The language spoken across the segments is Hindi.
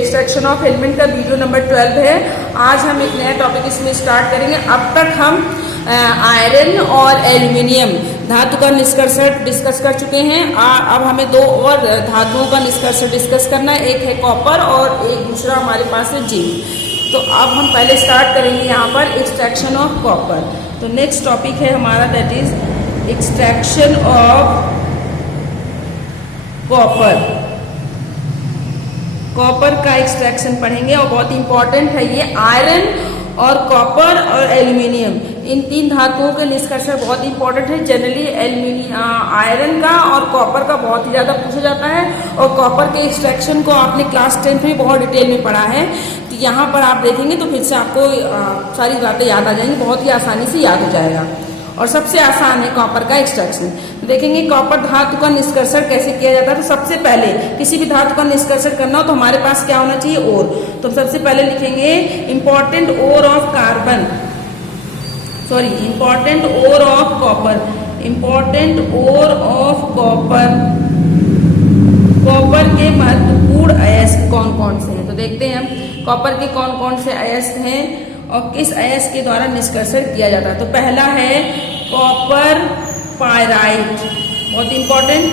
एक्सट्रैक्शन ऑफ एलिमेंट का वीडियो नंबर 12 है। आज हम एक नया टॉपिक इसमें स्टार्ट करेंगे। अब तक हम आयरन और एल्यूमिनियम धातु का निष्कर्षण डिस्कस कर चुके हैं। अब हमें दो और धातुओं का निष्कर्षण डिस्कस करना है, एक है कॉपर और एक दूसरा हमारे पास है जिंक। तो अब हम पहले स्टार्ट करेंगे यहाँ पर एक्सट्रैक्शन ऑफ कॉपर। तो नेक्स्ट टॉपिक है हमारा that is extraction of copper. Copper का एक्सट्रैक्शन पढ़ेंगे और बहुत इंपॉर्टेंट है ये। आयरन और कॉपर और एल्यूमिनियम, इन तीन धातुओं के निष्कर्षण बहुत इंपॉर्टेंट है। जनरली आयरन का और कॉपर का बहुत ही ज़्यादा पूछा जाता है और कॉपर के एक्सट्रैक्शन को आपने क्लास 10 में बहुत डिटेल में पढ़ा है। तो यहाँ पर आप देखेंगे तो फिर से आपको सारी बातें याद आ जाएंगी, बहुत ही आसानी से याद हो जाएगा। और सबसे आसान है कॉपर का एक्सट्रैक्शन। देखेंगे कॉपर धातु का निष्कर्षण कैसे किया जाता है। तो सबसे पहले किसी भी धातु का निष्कर्षण करना हो तो हमारे पास क्या होना चाहिए, ओर। तो सबसे पहले लिखेंगे important ore of carbon, important ore of copper, important ore of copper. Copper के महत्वपूर्ण अयस्क कौन कौन से हैं, तो देखते हैं हम कॉपर के कौन कौन से अयस्क हैं और किस अयस्क के द्वारा निष्कर्षण किया जाता है। तो पहला है कॉपर पायराइट, बहुत इंपॉर्टेंट,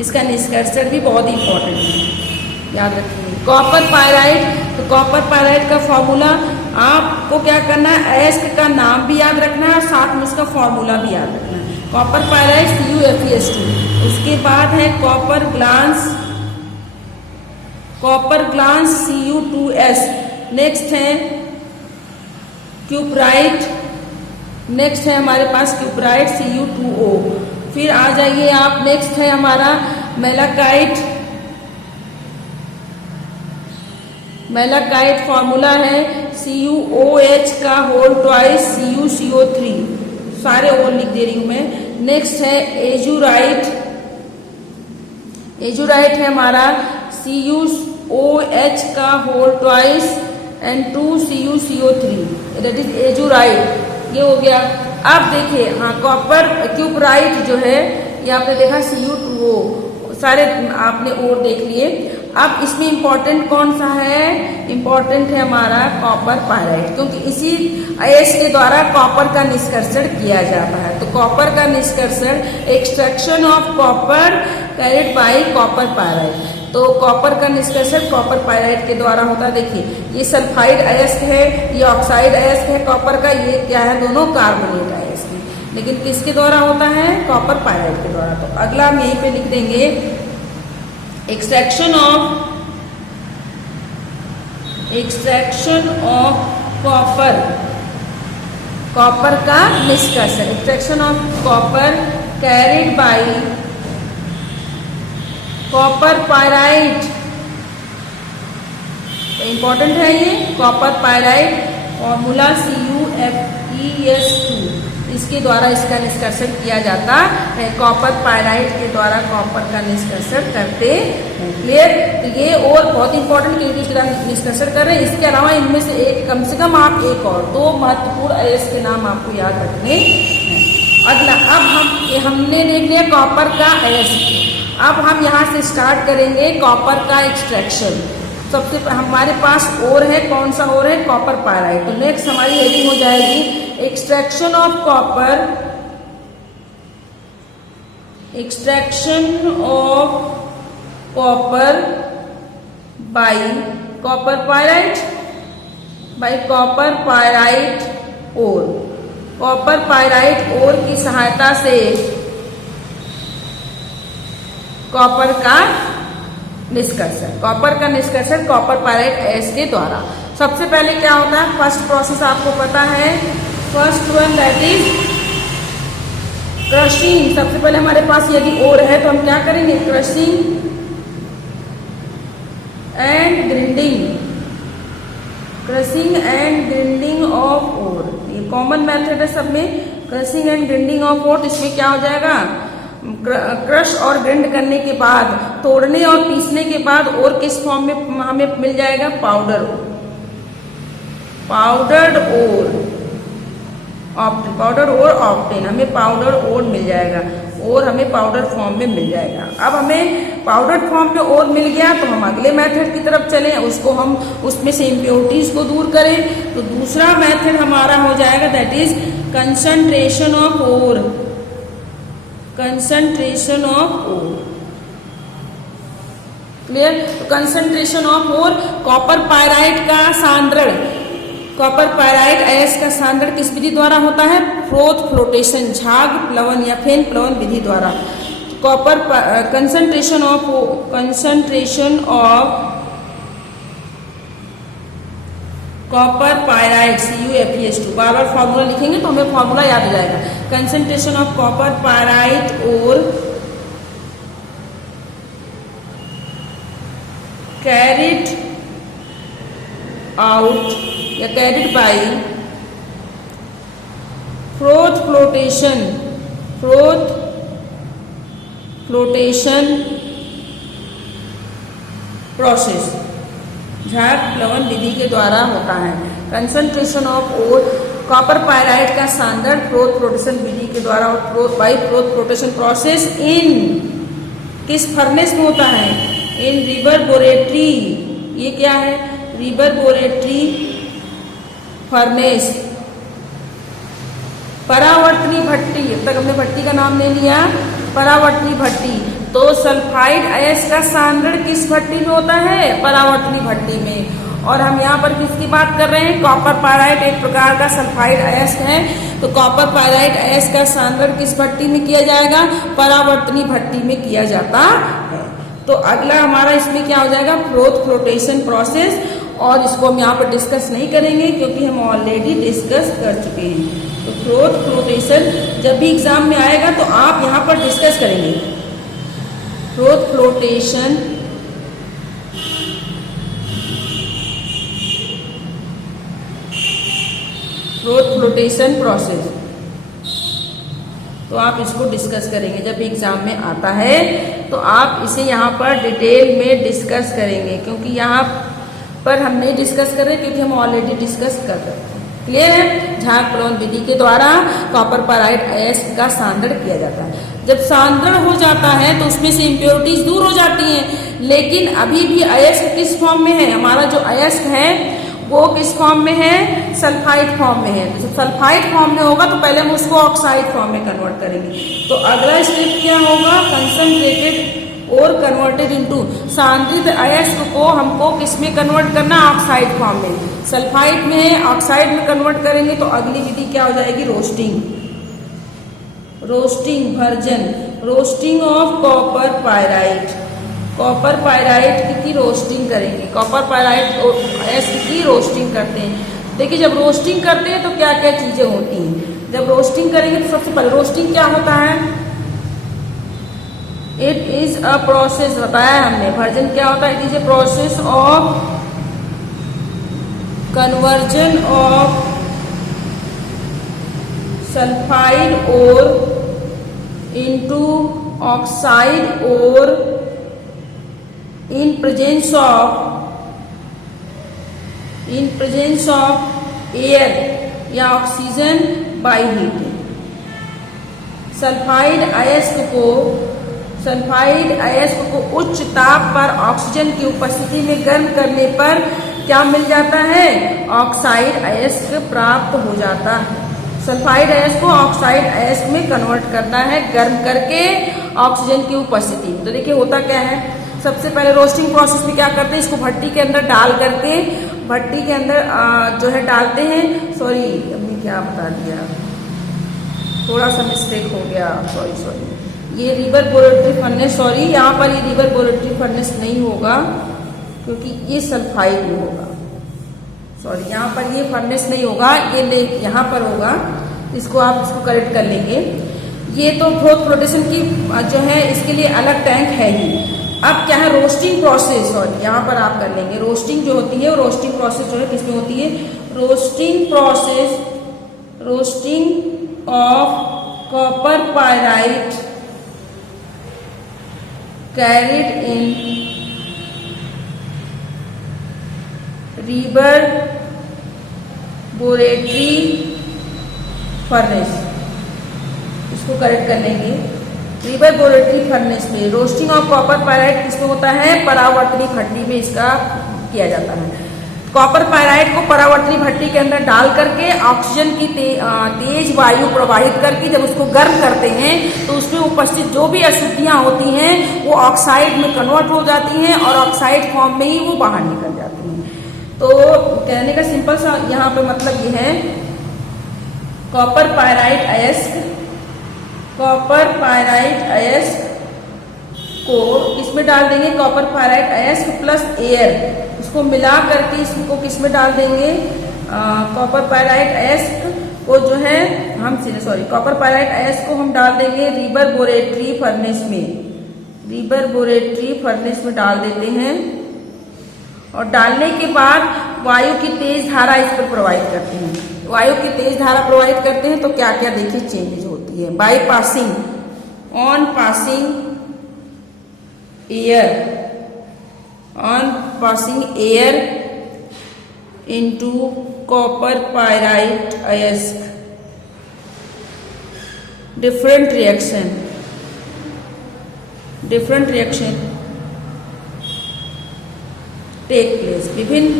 इसका निष्कर्षण भी बहुत इंपॉर्टेंट है, याद रखिए कॉपर पायराइट। तो कॉपर पायराइट का फॉर्मूला आपको क्या करना है, अयस्क का नाम भी याद रखना है और साथ में उसका फॉर्मूला भी याद रखना है। Copper pyrite CuFeS2। उसके बाद है copper glance, copper glance Cu2S। Next है क्यूपराइट, नेक्स्ट है हमारे पास क्यूपराइट Cu2O। फिर आ जाइए आप, नेक्स्ट है हमारा मेलाकाइट। मेलाकाइट फॉर्मूला है CuOH का होल ट्वाइस CuCO3, सारे और लिख दे रही हूं मैं। नेक्स्ट है एजुराइट, एजुराइट है हमारा CuOH का whole twice N2CuCO3, that is azurite, ये हो गया। अब देखिए हाँ कॉपर क्यूपराइट जो है ये आपने देखा Cu2O, सारे आपने और देख लिए। अब इसमें इंपॉर्टेंट कौन सा है, इंपॉर्टेंट है हमारा कॉपर पायराइट, क्योंकि इसी अयस्क के द्वारा कॉपर का निष्कर्षण किया जाता है। तो कॉपर का निष्कर्षण, extraction of copper carried by copper pyrite. तो कॉपर का निष्कर्षण कॉपर पायराइट के द्वारा होता है। देखिए ये सल्फाइड अयस्क है, ये ऑक्साइड अयस्क है कॉपर का, ये क्या है, दोनों कार्बोनेट अयस्क है, लेकिन किसके द्वारा होता है, कॉपर पायराइट के द्वारा। तो अगला हम यहीं पे लिख देंगे एक्सट्रैक्शन ऑफ कॉपर, कॉपर का निष्कर्षण, extraction of copper carried by copper pyrite. Important है ये कॉपर पायराइट, फॉर्मूला CuFeS2, इसके द्वारा इसका निष्कर्षण किया जाता है। कॉपर पायराइट के द्वारा कॉपर का निष्कर्षण करते हैं। क्लियर। तो ये और बहुत इंपॉर्टेंट क्योंकि इसका निष्कर्षण कर रहे हैं। इसके अलावा इनमें से एक, कम से कम आप एक और दो महत्वपूर्ण अयस्क के नाम आपको याद रखने हैं। अगला, अब हमने देख लिया कॉपर का अयस्क। अब हम यहाँ से स्टार्ट करेंगे कॉपर का एक्सट्रैक्शन। सबसे हमारे पास और है, कौन सा और है, कॉपर पायराइट। तो नेक्स्ट हमारी हेडिंग हो जाएगी extraction of copper, extraction of copper bye copper pyrite, bye copper pyrite और कॉपर पायराइट और की सहायता से कॉपर का निष्कर्षण, कॉपर का निष्कर्षण कॉपर पायराइट अयस्क के द्वारा। सबसे पहले क्या होता है, फर्स्ट प्रोसेस आपको पता है, first one that is crushing. सबसे पहले हमारे पास यदि और है तो हम क्या करेंगे, crushing and grinding, crushing and grinding of ore. ये कॉमन मेथड है सब में, crushing and grinding of ore. इसमें क्या हो जाएगा, क्रश और ग्राइंड करने के बाद, तोड़ने और पीसने के बाद और किस फॉर्म में हमें मिल जाएगा, पाउडर, पाउडर्ड ओर, ऑप्टेन, पाउडर और ऑप्टेन, हमें पाउडर और मिल जाएगा। और हमें पाउडर फॉर्म में मिल जाएगा। अब हमें पाउडर फॉर्म में और मिल गया तो हम अगले मेथड की तरफ चलें, उसको हम उसमें से इम्प्योरिटीज को दूर करें। तो दूसरा मेथड हमारा हो जाएगा that is concentration of ore. Concentration of ore, clear. तो concentration of ore, copper pyrite का सांद्रण, कॉपर पायराइट अयस्क का सांद्रण किस विधि द्वारा होता है? फ्रोथ फ्लोटेशन, झाग प्लवन या फेन प्लवन विधि द्वारा। Copper concentration of copper pyrite CuFeS2, बार बार फॉर्मूला लिखेंगे तो हमें फॉर्मूला याद हो जाएगा। कंसंट्रेशन ऑफ कॉपर पायराइट और कैरिड आउट या carried by froth flotation process, झाग प्लवन विधि के द्वारा होता है। Concentration of ore, copper pyrite का सांद्रण फ्रोथ फ्लोटेशन विधि के द्वारा और by froth flotation process in किस फर्नेस में होता है? इन रिवर्बोरेटरी, ये क्या है? रिवर्बोरेटरी फर्नेस, परावर्तनी भट्टी। अब तक हमने भट्टी का नाम ले लिया, परावर्तनी भट्टी। तो सल्फाइड अयस्क का सांद्रण किस भट्टी में होता है? परावर्तनी भट्टी में। और हम यहाँ पर किसकी बात कर रहे हैं? कॉपर पायराइट एक प्रकार का सल्फाइड अयस्क है। तो कॉपर पायराइट अयस्क का सांद्रण किस भट्टी में किया जाएगा? परावर्तनी भट्टी में किया जाता है। तो अगला हमारा इसमें क्या हो जाएगा? फ्रोथ फ्लोटेशन प्रोसेस, और इसको हम यहाँ पर डिस्कस नहीं करेंगे क्योंकि हम ऑलरेडी डिस्कस कर चुके हैं। तो फ्रोथ फ्लोटेशन जब भी एग्जाम में आएगा तो आप यहाँ पर डिस्कस करेंगे। फ्रोथ फ्लोटेशन प्रोसेस, तो आप इसको डिस्कस करेंगे जब एग्जाम में आता है, तो आप इसे यहाँ पर डिटेल में डिस्कस करेंगे क्योंकि यहाँ पर हम नहीं डिस्कस कर रहे क्योंकि हम ऑलरेडी डिस्कस कर रहे हैं। क्लियर है? झाग प्लवन विधि के द्वारा कॉपर पायराइट अयस्क का सांद्रण किया जाता है। जब सांद्रण हो जाता है तो उसमें से इम्प्योरिटीज दूर हो जाती हैं, लेकिन अभी भी अयस्क किस फॉर्म में है? हमारा जो अयस्क है वो किस फॉर्म में है? सल्फाइड फॉर्म में है। तो जब सल्फाइड फॉर्म में होगा तो पहले हम उसको ऑक्साइड फॉर्म में कन्वर्ट करेंगे। तो अगला स्टेप क्या होगा? कंसंट्रेटेड और कन्वर्टेड इनटू, सांद्रित अयस्क को हमको किस में कन्वर्ट करना? ऑक्साइड फॉर्म में। सल्फाइड में है, ऑक्साइड में कन्वर्ट करेंगे तो अगली विधि क्या हो जाएगी? Roasting version, roasting of copper pyrite. Copper pyrite की रोस्टिंग करेंगे, कॉपर पायराइट अयस्क की रोस्टिंग करते हैं। देखिए जब रोस्टिंग करते हैं तो क्या क्या चीजें होती हैं। जब रोस्टिंग करेंगे तो सबसे पहले रोस्टिंग क्या होता है? इट इज अ प्रोसेस, बताया हमने। वर्जन क्या होता है? It is a process of conversion of sulphide ore into oxide ore in presence of air या ऑक्सीजन बाय हीटिंग। सल्फाइड अयस्क को उच्च ताप पर ऑक्सीजन की उपस्थिति में गर्म करने पर क्या मिल जाता है? ऑक्साइड अयस्क प्राप्त हो जाता है। सल्फाइड अयस्क को ऑक्साइड अयस्क में कन्वर्ट करना है गर्म करके ऑक्सीजन की उपस्थिति में। तो देखिए होता क्या है, सबसे पहले रोस्टिंग प्रोसेस में क्या करते हैं? इसको भट्टी के अंदर डाल करके, भट्टी के अंदर जो है डालते हैं। सॉरी अम्मी क्या बता दिया, थोड़ा सा मिस्टेक हो गया, सॉरी। ये रिवर्बोरेटरी फर्नेस, सॉरी यहाँ पर ये रिवर्बोरेटरी फर्नेस नहीं होगा क्योंकि ये सल्फाइड में होगा। सॉरी यहाँ पर ये फर्नेस नहीं होगा, ये यहाँ पर होगा। इसको आप इसको करेक्ट कर लेंगे। ये तो फ्रोथ फ्लोटेशन की जो है इसके लिए अलग टैंक है ही। अब क्या है? रोस्टिंग प्रोसेस, और यहाँ पर आप कर लेंगे। रोस्टिंग जो होती है वो रोस्टिंग प्रोसेस जो है किसमें होती है? Roasting of copper pyrite carried in reverberatory furnace. इसको करेक्ट कर लेंगे। रिवर्बोरेटरी फर्नेस में रोस्टिंग ऑफ कॉपर पायराइट किसमें होता है? परावर्तनी भट्टी में इसका किया जाता है। कॉपर पायराइट को परावर्तनी भट्टी के अंदर डाल करके ऑक्सीजन की तेज वायु प्रवाहित करके जब उसको गर्म करते हैं तो उसमें उपस्थित जो भी अशुद्धियां होती हैं वो ऑक्साइड में कन्वर्ट हो जाती हैं और ऑक्साइड फॉर्म में ही वो बाहर निकल जाती हैं। तो कहने का सिंपल सा यहाँ पे मतलब ये है, कॉपर पायराइट अयस्क को इसमें डाल देंगे, कॉपर पायराइट अयस्क प्लस एयर, उसको मिला करके इसको किसमें डाल देंगे? कॉपर पायराइट अयस्क को जो है कॉपर पायराइट अयस्क को हम डाल देंगे रिवर्बोरेटरी फर्नेस में डाल देते हैं और डालने के बाद वायु की तेज धारा इस पर प्रवाहित करते हैं। वायु की तेज धारा प्रवाहित करते हैं तो क्या क्या देखिए चेंजेज होती है। By passing on passing air into copper pyrite अयस्क, डिफरेंट रिएक्शन टेक प्लेस। विभिन्न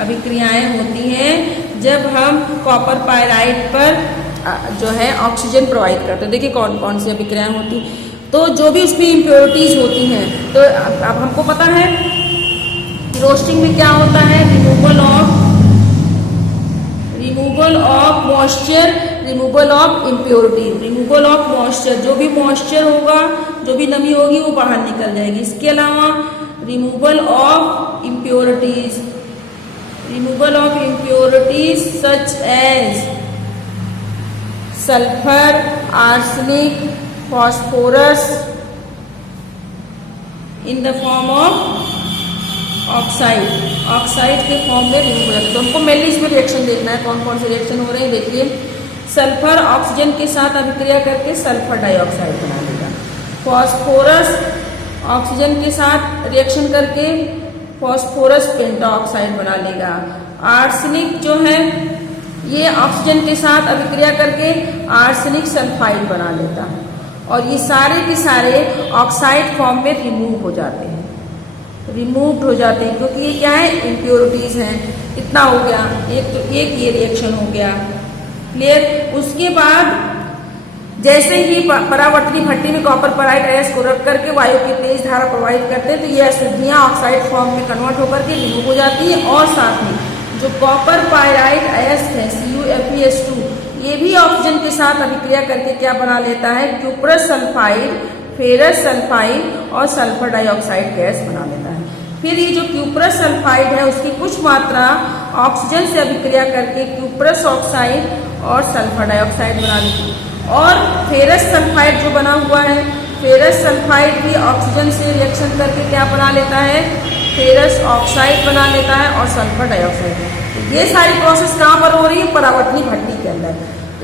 अभिक्रियाएं होती हैं जब हम कॉपर पायराइट पर जो है ऑक्सीजन प्रोवाइड करते हैं। देखिए कौन कौन सी अभिक्रियाएं होती, तो जो भी उसमें इम्प्योरिटीज होती हैं, तो अब हमको पता है कि रोस्टिंग में क्या होता है? Removal of moisture, removal of impurities, removal of moisture, जो भी मॉइस्चर होगा, जो भी नमी होगी वो बाहर निकल जाएगी। इसके अलावा removal of impurities such as sulphur, arsenic, phosphorus in the form of oxide के फॉर्म में रिमूव हो जाता है। तो हमको मेनली इसमें रिएक्शन देखना है, कौन कौन से रिएक्शन हो रहे हैं। देखिए, सल्फर ऑक्सीजन के साथ अभिक्रिया करके सल्फर डाइऑक्साइड बना लेगा। फॉस्फोरस ऑक्सीजन के साथ रिएक्शन करके फॉस्फोरस पेंटाऑक्साइड बना लेगा। आर्सेनिक जो है ये ऑक्सीजन के साथ अभिक्रिया करके आर्सेनिक सल्फाइड बना लेता है और ये सारे के सारे ऑक्साइड फॉर्म में रिमूव्ड हो जाते हैं क्योंकि ये क्या है? इम्प्योरिटीज हैं। इतना हो गया, एक ये रिएक्शन हो गया, क्लियर। उसके बाद जैसे ही परावर्तनी भट्टी में कॉपर पायराइट अयस्क को रख करके वायु की तेज धारा प्रवाहित करते हैं तो ये अशुद्धियां ऑक्साइड फॉर्म में कन्वर्ट होकर के रिमूव हो जाती है। और साथ में जो कॉपर पायराइट अयस्क है CuFeS2, ये भी ऑक्सीजन के साथ अभिक्रिया करके क्या बना लेता है? क्यूप्रस सल्फाइड, फेरस सल्फाइड और सल्फर डाइऑक्साइड गैस बना लेता है। फिर ये जो क्यूप्रस सल्फाइड है उसकी कुछ मात्रा ऑक्सीजन से अभिक्रिया करके क्यूप्रस ऑक्साइड और सल्फर डाइऑक्साइड बना लेती है। और फेरस सल्फाइड जो बना हुआ है, फेरस सल्फाइड भी ऑक्सीजन से रिएक्शन करके क्या बना लेता है? फेरस ऑक्साइड बना लेता है और सल्फर डाइऑक्साइड। तो ये सारी प्रोसेस कहाँ पर हो रही है? परावर्तनी भट्टी के अंदर।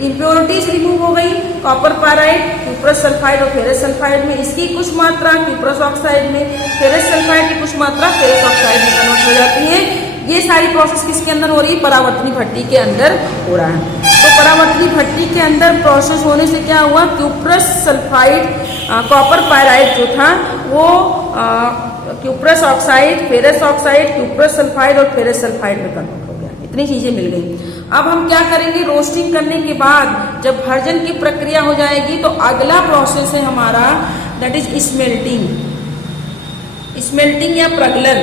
इम्प्योरिटीज रिमूव हो गई, कॉपर पायराइट, क्यूप्रस सल्फाइड और फेरस सल्फाइड में, इसकी कुछ मात्रा क्यूप्रस ऑक्साइड में, फेरस सल्फाइड की कुछ मात्रा फेरस ऑक्साइड में कन्वर्ट हो जाती है। ये सारी प्रोसेस किसके अंदर हो रही है? परावर्तनी भट्टी के अंदर हो रहा है। तो परावर्तनी भट्टी के अंदर प्रोसेस होने से क्या हुआ? क्यूप्रस सल्फाइड, कॉपर पायराइट जो था वो cuprous oxide, ferrous oxide, cuprous sulphide और फेरस सल्फाइड में कन्वर्ट हो गया। इतनी चीजें मिल गई। अब हम क्या करेंगे? रोस्टिंग करने के बाद जब भर्जन की प्रक्रिया हो जाएगी तो अगला प्रोसेस है हमारा, दैट इज स्मेल्टिंग या प्रगलन।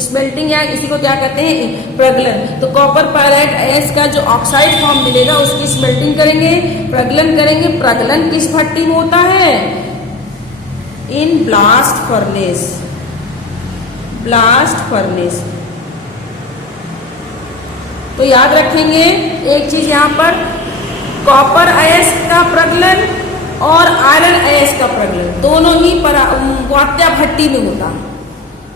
स्मेल्टिंग या इसी को क्या कहते हैं? प्रगलन। तो कॉपर पायराइट अयस्क का जो ऑक्साइड फॉर्म मिलेगा उसकी स्मेल्टिंग करेंगे, प्रगलन करेंगे। प्रगलन किस भट्टी में होता है? In blast furnace. तो याद रखेंगे एक चीज यहाँ पर, कॉपर अयस्क का प्रगलन और आयरन अयस्क का प्रगलन दोनों ही वात्या भट्टी में होता है।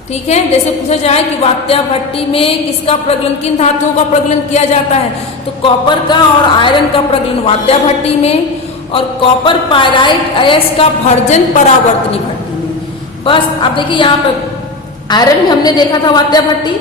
ठीक है, जैसे पूछा जाए कि वात्या भट्टी में किसका प्रगलन, किन धातुओं का प्रगलन किया जाता है, तो कॉपर का और आयरन का प्रगलन वात्या भट्टी में और कॉपर पायराइट अयस्क का भर्जन परावर्तनी भट्टी में। बस अब देखिए यहाँ पर आयरन भी हमने देखा था वात्या भट्टी,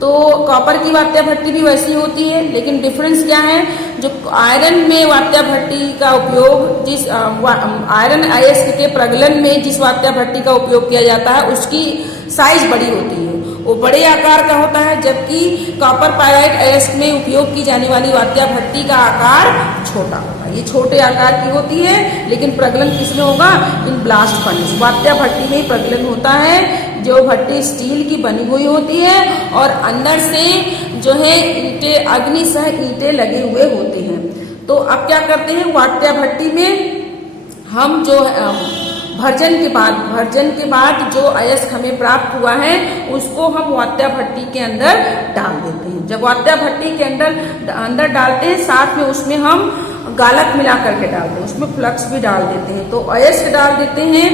तो कॉपर की वात्या भट्टी भी वैसी होती है, लेकिन डिफरेंस क्या है, जो आयरन में वात्या भट्टी का उपयोग जिस आयरन अयस्क के प्रगलन में जिस वात्या भट्टी का उपयोग किया जाता है उसकी साइज बड़ी होती है, वो बड़े आकार का होता है, जबकि कॉपर पायराइट अयस्क में उपयोग की जाने वाली वात्या भट्टी का आकार छोटा होगा। ये छोटे आकार की होती है, लेकिन प्रगलन किसमें होगा, इन ब्लास्ट फर्नेस वात्या भट्टी में ही प्रगलन होता है। जो भट्टी स्टील की बनी हुई होती है और अंदर से जो है ईंटें, अग्नि सह ईंटें लगे हुए होते हैं। तो अब क्या करते हैं, वात्या भट्टी में हम जो भर्जन के बाद जो अयस्क हमें प्राप्त हुआ है उसको हम वात्या भट्टी के अंदर डाल देते हैं। जब वात्या भट्टी के अंदर डालते हैं, साथ में उसमें हम गालक मिला करके डालते हैं, उसमें फ्लक्स भी डाल देते हैं। तो अयस्क डाल देते हैं,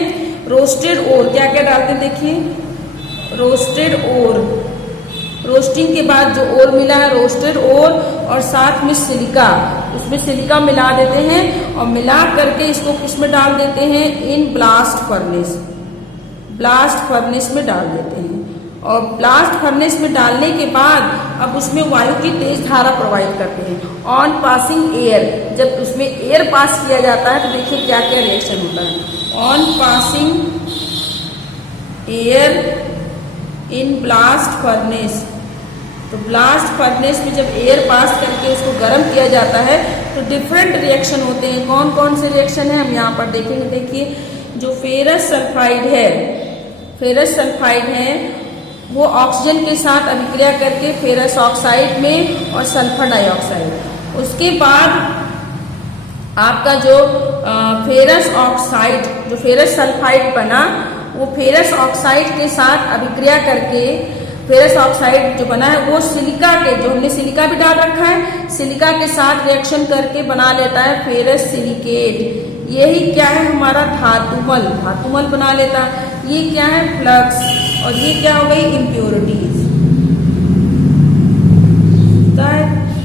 रोस्टेड ओर, क्या क्या डालते हैं देखिए, रोस्टेड ओर, रोस्टिंग के बाद जो ओर मिला है रोस्टेड ओर, और साथ में सिलिका, उसमें सिलिका मिला देते हैं और मिला करके इसको किस में डाल देते हैं, इन ब्लास्ट फर्नेस में डाल देते हैं। और ब्लास्ट फर्नेस में डालने के बाद अब उसमें वायु की तेज धारा प्रोवाइड करते हैं। ऑन पासिंग एयर, जब उसमें एयर पास किया जाता है तो देखिए क्या क्या रिएक्शन होता है। On passing air in blast furnace, तो ब्लास्ट फर्नेस में जब एयर पास करके उसको गर्म किया जाता है तो डिफरेंट रिएक्शन होते हैं। कौन कौन से रिएक्शन है हम यहाँ पर देखेंगे। देखिए, जो फेरस सल्फाइड है वो ऑक्सीजन के साथ अभिक्रिया करके फेरस ऑक्साइड में और सल्फर डाइऑक्साइड, उसके बाद आपका जो फेरस ऑक्साइड, जो फेरस सल्फाइड बना, वो फेरस ऑक्साइड के साथ अभिक्रिया करके फेरस ऑक्साइड जो बना है वो सिलिका के, जो हमने सिलिका भी डाल रखा है, सिलिका के साथ रिएक्शन करके बना लेता है फेरस सिलिकेट। यही क्या है, हमारा धातुमल बना लेता है। ये क्या है, फ्लक्स, और ये क्या हो गई, इम्प्योरिटीज।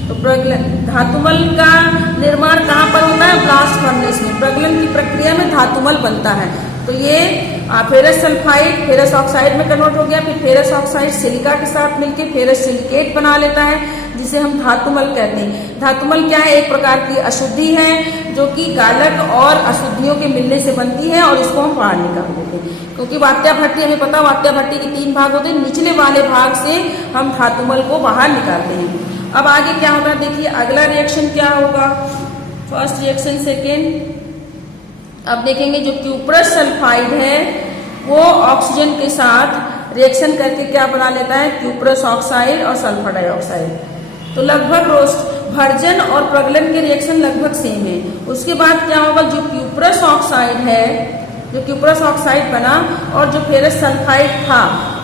तो प्रगलन, धातुमल का निर्माण कहाँ पर होता है, ब्लास्ट फर्नेस में। प्रगलन की प्रक्रिया में धातुमल बनता है। तो ये फेरस सल्फाइड फेरस ऑक्साइड में कन्वर्ट हो गया, फिर फेरस ऑक्साइड सिलिका के साथ मिलकर फेरस सिलिकेट बना लेता है, जिसे हम धातुमल कहते हैं। धातुमल क्या है, एक प्रकार की अशुद्धि है जो कि गालक और अशुद्धियों के मिलने से बनती है, और इसको हम बाहर निकाल देते हैं। क्योंकि वात्या भट्टी, हमें पता वात्या भट्टी के 3 भाग होते हैं, निचले वाले भाग से हम धातुमल को बाहर निकालते हैं। अब आगे क्या होगा, देखिए अगला रिएक्शन क्या होगा, फर्स्ट रिएक्शन, सेकेंड। अब देखेंगे जो क्यूप्रस सल्फाइड है वो ऑक्सीजन के साथ रिएक्शन करके क्या बना लेता है, क्यूप्रस ऑक्साइड और सल्फर डाइऑक्साइड। तो लगभग भर्जन और प्रगलन के रिएक्शन लगभग सेम है। उसके बाद क्या होगा, जो क्यूप्रस ऑक्साइड है, जो क्यूप्रस ऑक्साइड बना और जो फेरस सल्फाइड था,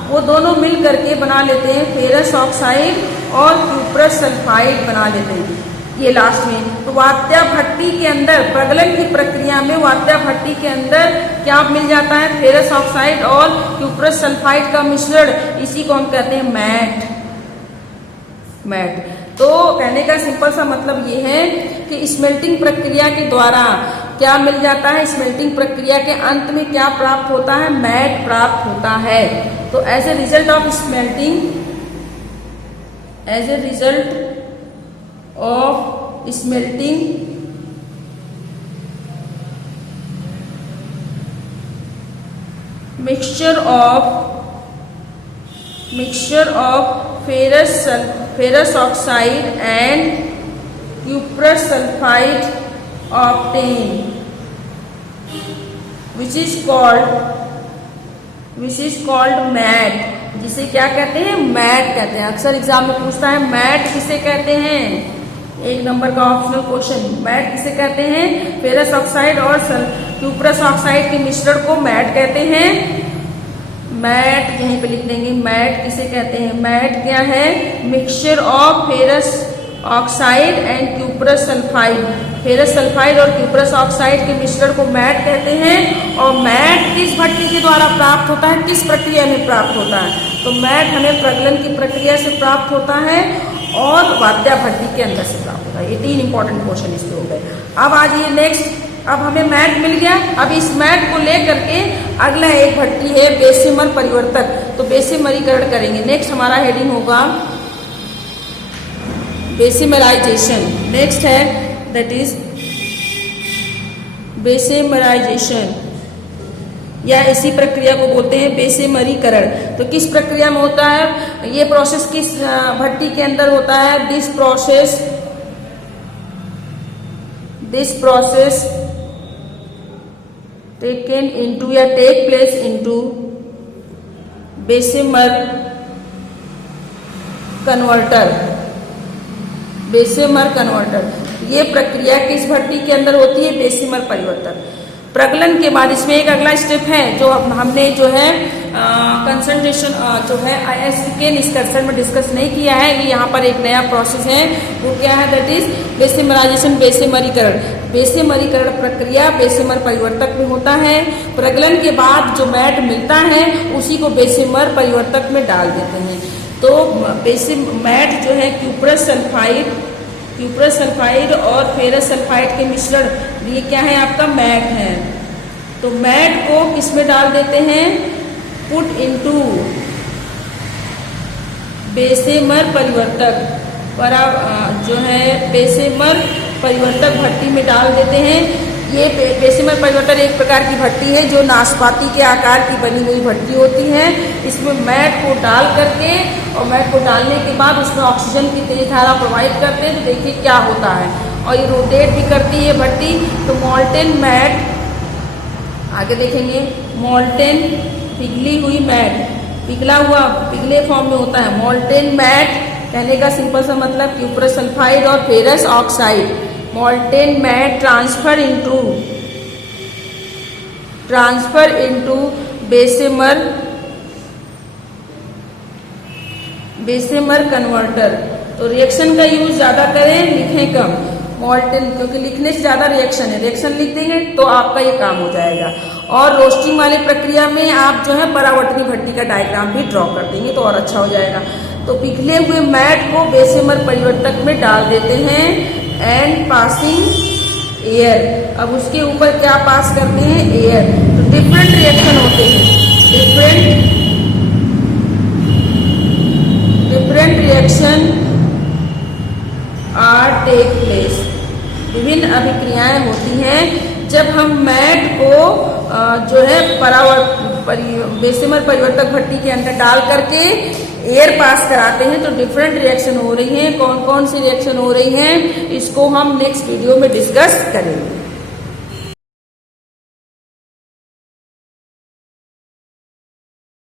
वो दोनों मिल करके बना लेते हैं फेरस ऑक्साइड और क्यूप्रस सल्फाइड बना लेते हैं, ये लास्ट में। तो वात्या भट्टी के अंदर, प्रगलन की प्रक्रिया में वात्या भट्टी के अंदर क्या मिल जाता है, फेरस ऑक्साइड और क्यूप्रस सल्फाइड का मिश्रण, इसी को हम कहते हैं मैट। तो कहने का सिंपल सा मतलब ये है कि स्मेल्टिंग प्रक्रिया के द्वारा क्या मिल जाता है, स्मेल्टिंग प्रक्रिया के अंत में क्या प्राप्त होता है, मैट प्राप्त होता है। तो as a result of smelting, as a result of smelting mixture of ferrous oxide and cuprous sulfide obtained, which is called matte, जिसे क्या कहते हैं, मैट कहते हैं। अक्सर एग्जाम में पूछता है मैट किसे कहते हैं, 1 नंबर का ऑप्शनल क्वेश्चन, मैट किसे कहते हैं, फेरस ऑक्साइड और क्यूप्रस ऑक्साइड के मिश्रण को मैट कहते हैं। मैट यहीं पे लिख देंगे, मैट किसे कहते हैं, मैट क्या है, mixture of ferrous oxide and cuprous sulphide, ferrous sulphide और क्यूप्रस ऑक्साइड के मिश्रण को मैट कहते हैं। और मैट किस भट्टी के द्वारा प्राप्त होता है, किस प्रक्रिया में प्राप्त होता है, तो मैट हमें प्रगलन की प्रक्रिया से प्राप्त होता है और वात्या भट्टी के अंदर से प्राप्त होता है। ये 3 इंपॉर्टेंट क्वेश्चन इसके हो गए। अब आ जाइए नेक्स्ट, अब हमें मैट मिल गया। अब इस मैट को लेकर के अगला एक भट्टी है बेसिमर परिवर्तक, तो बेसिमरीकरण करेंगे। नेक्स्ट हमारा हेडिंग होगा बेसिमराइजेशन। नेक्स्ट है दैट इज बेसिमराइजेशन, या इसी प्रक्रिया को बोलते हैं बेसिमरीकरण। तो किस प्रक्रिया में होता है ये प्रोसेस, किस भट्टी के अंदर होता है? दिस प्रोसेस टेकन इनटू या take place into Bessemer converter. Bessemer converter ये प्रक्रिया किस भट्टी के अंदर होती है? बेसिमर परिवर्तक। प्रगलन के बाद इसमें एक अगला स्टेप है जो हमने जो है कंसंट्रेशन जो है ISC के निष्कर्षण में डिस्कस नहीं किया है। ये यहाँ पर एक नया प्रोसेस है, वो क्या है? दैट इज बेसिमराइजेशन, बेसिमरीकरण। बेसिमरीकरण प्रक्रिया बेसिमर परिवर्तक में होता है। प्रगलन के बाद जो मैट मिलता है उसी को बेसिमर परिवर्तक में डाल देते हैं। तो मैट जो है क्यूप्रस सल्फाइड और फेरस सल्फाइड के मिश्रण, ये क्या है? आपका मैट है। तो मैट को किस में डाल देते हैं? पुट इनटू बेसिमर परिवर्तक, जो है बेसिमर परिवर्तक भट्टी में डाल देते हैं। ये बेसिमर परिवर्तक एक प्रकार की भट्टी है जो नाशपाती के आकार की बनी हुई भट्टी होती है। इसमें मैट को डाल करके और मैट को डालने के बाद उसमें ऑक्सीजन की तेज धारा प्रोवाइड करते हैं। तो देखिए क्या होता है, और ये रोटेट भी करती है भट्टी। तो मॉल्टेन मैट, आगे देखेंगे, मॉल्टेन पिघली हुई मैट, पिघले फॉर्म में होता है। मॉल्टेन मैट कहने का सिंपल सा मतलब क्यूप्रस सल्फाइड और ferrous oxide. Molten matte transfer into Bessemer converter. तो रिएक्शन का यूज ज्यादा करें, लिखें कम। मॉल्टेन, क्योंकि लिखने से ज्यादा रिएक्शन है, रिएक्शन लिख देंगे तो आपका ये काम हो जाएगा। और रोस्टिंग वाली प्रक्रिया में आप जो है परावर्तनी भट्टी का डायग्राम भी ड्रॉ कर देंगे तो और अच्छा हो जाएगा। तो पिघले हुए मैट को बेसिमर परिवर्तक में डाल देते हैं एंड पासिंग एयर। अब उसके ऊपर क्या पास करते हैं? एयर। तो डिफरेंट रिएक्शन होते हैं, different reaction are take place. विभिन्न अभिक्रियाएं होती हैं जब हम मैट को जो है बेसिमर परिवर्तक भट्टी के अंदर डाल करके एयर पास कराते हैं। तो डिफरेंट रिएक्शन हो रही हैं। कौन कौन सी रिएक्शन हो रही हैं इसको हम नेक्स्ट वीडियो में डिस्कस करेंगे।